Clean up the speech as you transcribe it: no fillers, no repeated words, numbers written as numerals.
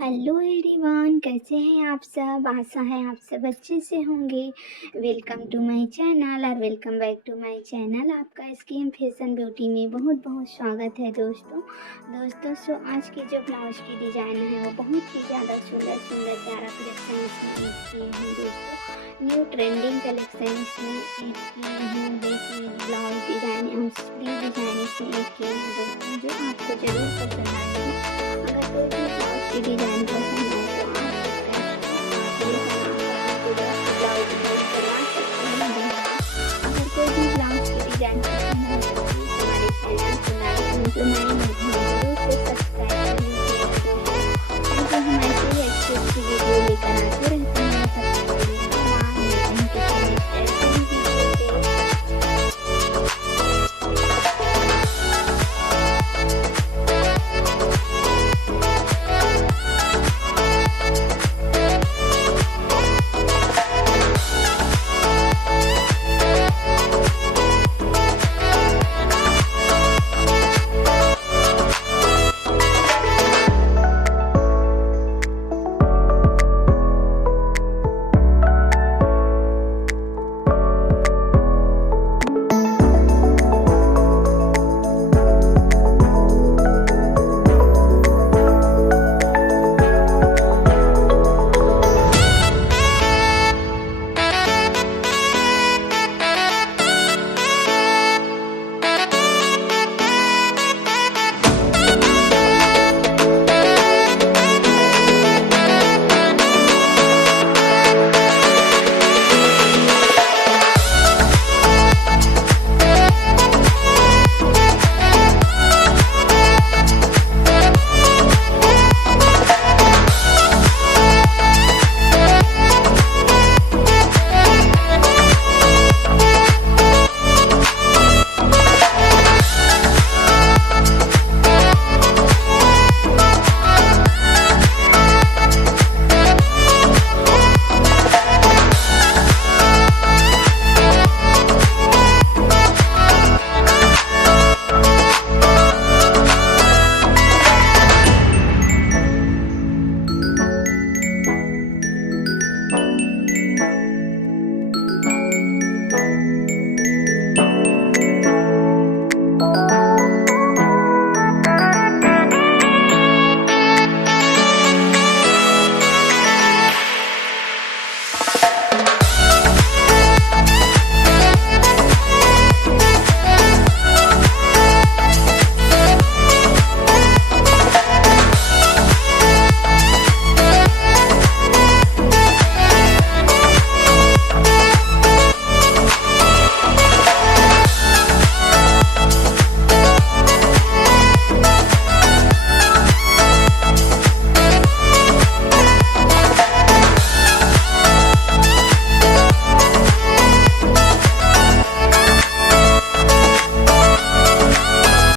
Hello everyone, कैसे हैं आप सब। आशा है आप सब अच्छे से होंगे। वेलकम टू माय चैनल और welcome back to my channel. आपका स्किन फैशन ब्यूटी में बहुत बहुत स्वागत है दोस्तों आज की जो ब्लाउज की डिज़ाइन है वो बहुत ही ज़्यादा सुंदर सुंदर प्यारा कलेक्शन इसमें ऐड किए हैं दोस्तों। न्यू ट्रेंडिंग कलेक्शन इसमें ऐड किए हैं। देखिए ब्लाउज डिज़ाइन हम फ्री डिज़ाइन इसमें ऐड किए हैं दोस्तों, जो आपको ज़रूर पसंद आएगी। अगर कोई भी ब्लाउज की डिज़ाइन